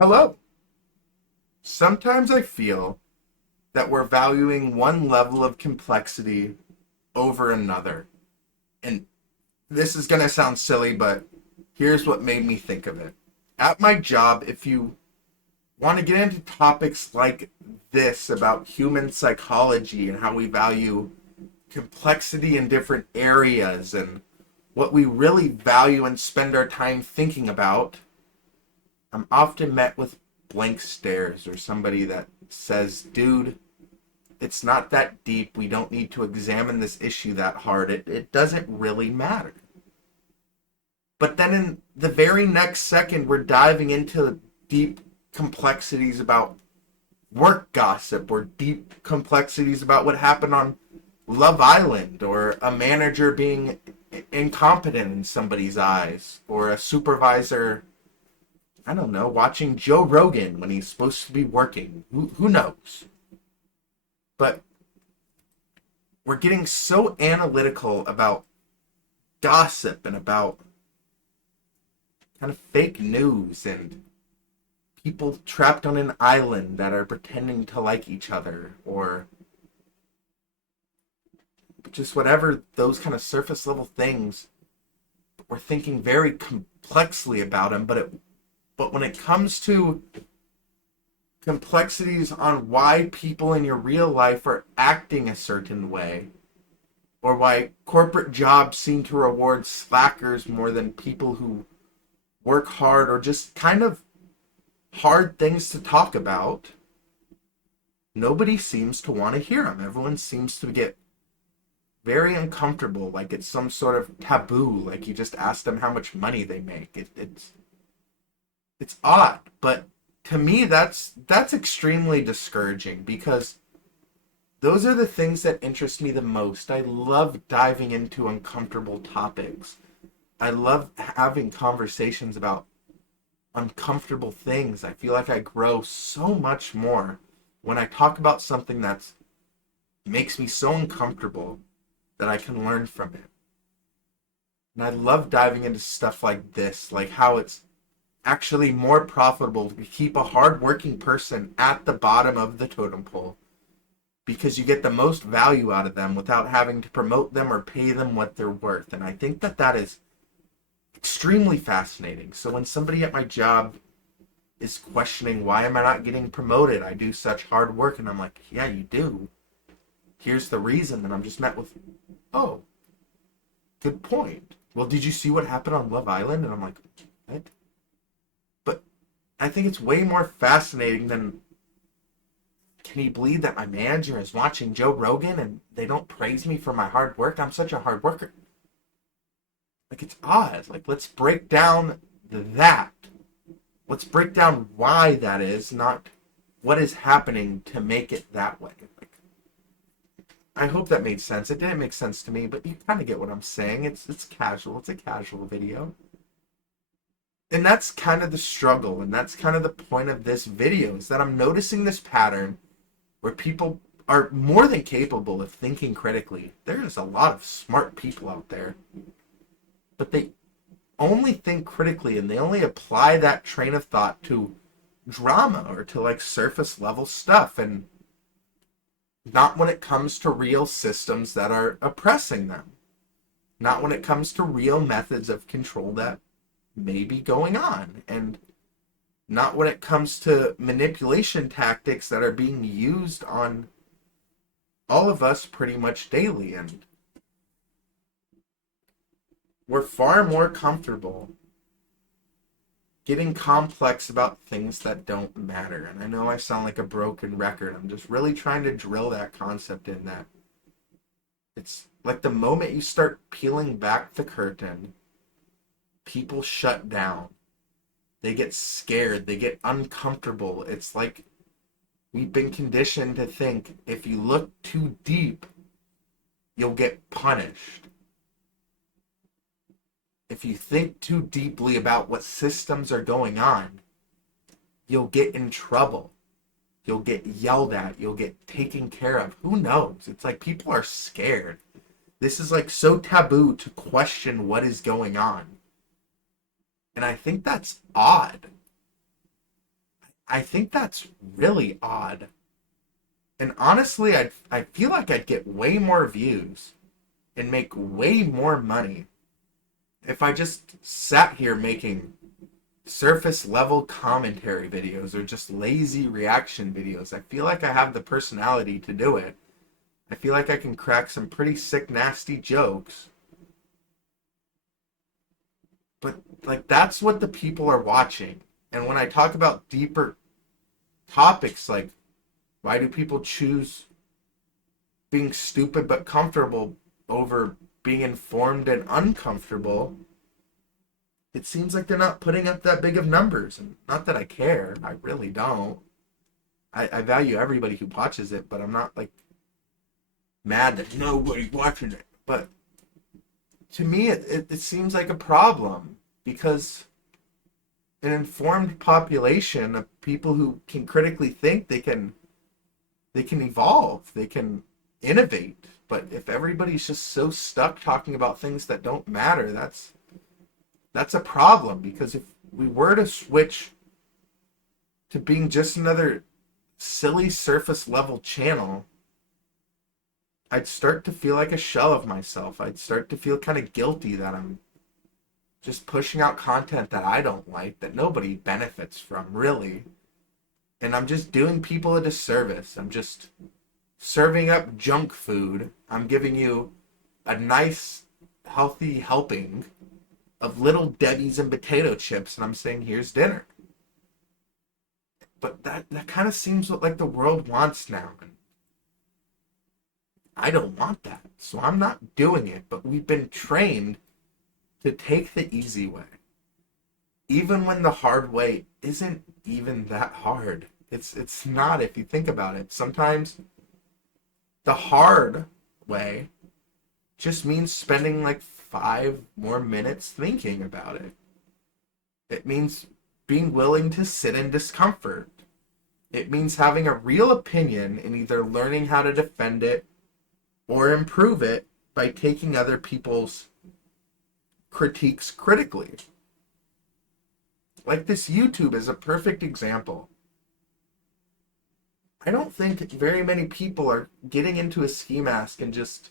Hello. Sometimes I feel that we're valuing one level of complexity over another. And this is going to sound silly, but here's what made me think of it. At my job, if you want to get into topics like this about human psychology and how we value complexity in different areas and what we really value and spend our time thinking about, I'm often met with blank stares or somebody that says, dude, it's not that deep. We don't need to examine this issue that hard. It doesn't really matter. But then in the very next second, we're diving into deep complexities about work gossip or deep complexities about what happened on Love Island or a manager being incompetent in somebody's eyes or a supervisor, I don't know, watching Joe Rogan when he's supposed to be working. Who knows? But we're getting so analytical about gossip and about kind of fake news and people trapped on an island that are pretending to like each other or just whatever those kind of surface level things. We're thinking very complexly about them, but when it comes to complexities on why people in your real life are acting a certain way, or why corporate jobs seem to reward slackers more than people who work hard, or just kind of hard things to talk about, nobody seems to want to hear them. Everyone seems to get very uncomfortable, like it's some sort of taboo, like you just ask them how much money they make. It's odd, but to me that's extremely discouraging because those are the things that interest me the most. I love diving into uncomfortable topics. I love having conversations about uncomfortable things. I feel like I grow so much more when I talk about something that makes me so uncomfortable that I can learn from it. And I love diving into stuff like this, like how it's actually more profitable to keep a hardworking person at the bottom of the totem pole because you get the most value out of them without having to promote them or pay them what they're worth. And I think that is extremely fascinating. So when somebody at my job is questioning why am I not getting promoted? I do such hard work, and I'm like, yeah, you do. Here's the reason. And I'm just met with, oh, good point. Well, did you see what happened on Love Island? And I'm like, what? But I think it's way more fascinating than, can you believe that my manager is watching Joe Rogan and they don't praise me for my hard work? I'm such a hard worker. Like, it's odd. Like, let's break down that. Let's break down why that is, not what is happening to make it that way. Like, I hope that made sense. It didn't make sense to me, but you kind of get what I'm saying. It's casual. It's a casual video. And that's kind of the struggle, and that's kind of the point of this video, is that I'm noticing this pattern where people are more than capable of thinking critically. There's a lot of smart people out there, but they only think critically and they only apply that train of thought to drama or to like surface level stuff, and not when it comes to real systems that are oppressing them, not when it comes to real methods of control that may be going on, and not when it comes to manipulation tactics that are being used on all of us pretty much daily. And we're far more comfortable getting complex about things that don't matter. And I know I sound like a broken record. I'm just really trying to drill that concept in, that it's like the moment you start peeling back the curtain, people shut down. They get scared. They get uncomfortable. It's like we've been conditioned to think if you look too deep, you'll get punished. If you think too deeply about what systems are going on, you'll get in trouble. You'll get yelled at. You'll get taken care of. Who knows? It's like people are scared. This is like so taboo to question what is going on. And I think that's odd. I think that's really odd. And honestly, I feel like I'd get way more views and make way more money if I just sat here making surface level commentary videos or just lazy reaction videos. I feel like I have the personality to do it. I feel like I can crack some pretty sick, nasty jokes. But, like, that's what the people are watching. And when I talk about deeper topics, like, why do people choose being stupid but comfortable over being informed and uncomfortable? It seems like they're not putting up that big of numbers. And not that I care. I really don't. I value everybody who watches it, but I'm not, like, mad that nobody's watching it. But to me, it seems like a problem because an informed population of people who can critically think, they can evolve, they can innovate. But if everybody's just so stuck talking about things that don't matter, that's a problem. Because if we were to switch to being just another silly surface level channel, I'd start to feel like a shell of myself. I'd start to feel kind of guilty that I'm just pushing out content that I don't like, that nobody benefits from, really. And I'm just doing people a disservice. I'm just serving up junk food. I'm giving you a nice, healthy helping of Little Debbie's and potato chips, and I'm saying, here's dinner. But that kind of seems what, like, the world wants now. And I don't want that, so I'm not doing it. But we've been trained to take the easy way, even when the hard way isn't even that hard. It's not, if you think about it. Sometimes the hard way just means spending like 5 more minutes thinking about it. It means being willing to sit in discomfort. It means having a real opinion and either learning how to defend it or improve it by taking other people's critiques critically. Like, this YouTube is a perfect example. I don't think very many people are getting into a ski mask and just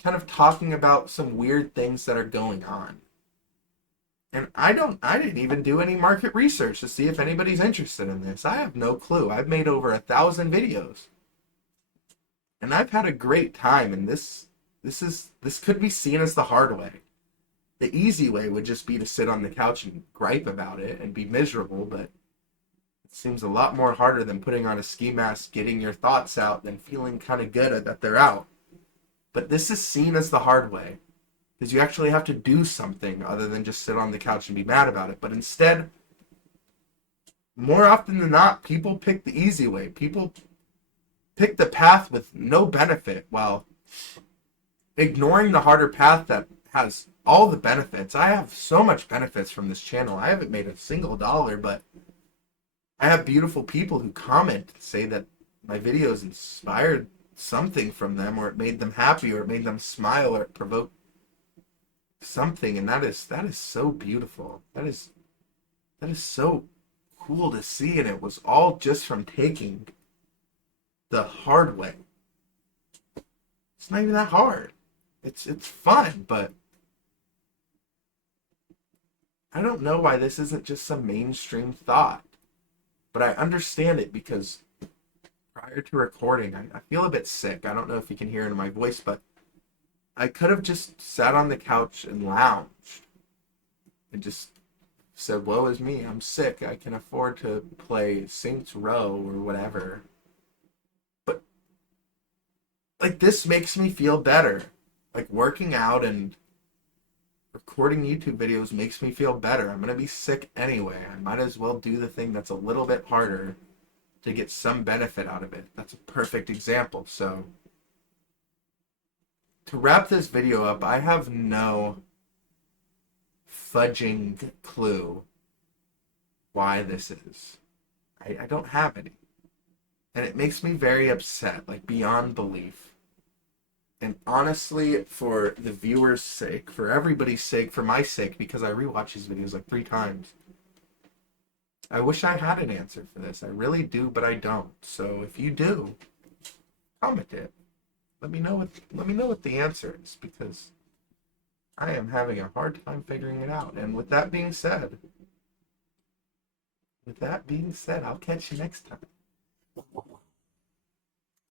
kind of talking about some weird things that are going on. And I didn't even do any market research to see if anybody's interested in this. I have no clue. I've made over 1,000 videos. And I've had a great time, and this could be seen as the hard way. The easy way would just be to sit on the couch and gripe about it and be miserable, but it seems a lot more harder than putting on a ski mask, getting your thoughts out, then feeling kind of good that they're out. But this is seen as the hard way, because you actually have to do something other than just sit on the couch and be mad about it. But instead, more often than not, people pick the easy way. People pick the path with no benefit while ignoring the harder path that has all the benefits. I have so much benefits from this channel. I haven't made a single dollar, but I have beautiful people who comment, say that my videos inspired something from them, or it made them happy, or it made them smile, or it provoked something, and that is so beautiful. That is so cool to see, and it was all just from taking the hard way. It's not even that hard. It's fun, but I don't know why this isn't just some mainstream thought. But I understand it because prior to recording, I feel a bit sick. I don't know if you can hear it in my voice, but I could have just sat on the couch and lounged and just said, woe is me, I'm sick. I can afford to play Saints Row or whatever. But, like, this makes me feel better. Like, working out and recording YouTube videos makes me feel better. I'm going to be sick anyway. I might as well do the thing that's a little bit harder to get some benefit out of it. That's a perfect example. So, to wrap this video up, I have no fudging clue why this is. I don't have any. And it makes me very upset, like beyond belief. And honestly, for the viewers' sake, for everybody's sake, for my sake, because I rewatch these videos like 3 times, I wish I had an answer for this. I really do, but I don't. So if you do, comment it. Let me know what the answer is, because I am having a hard time figuring it out. And with that being said, I'll catch you next time.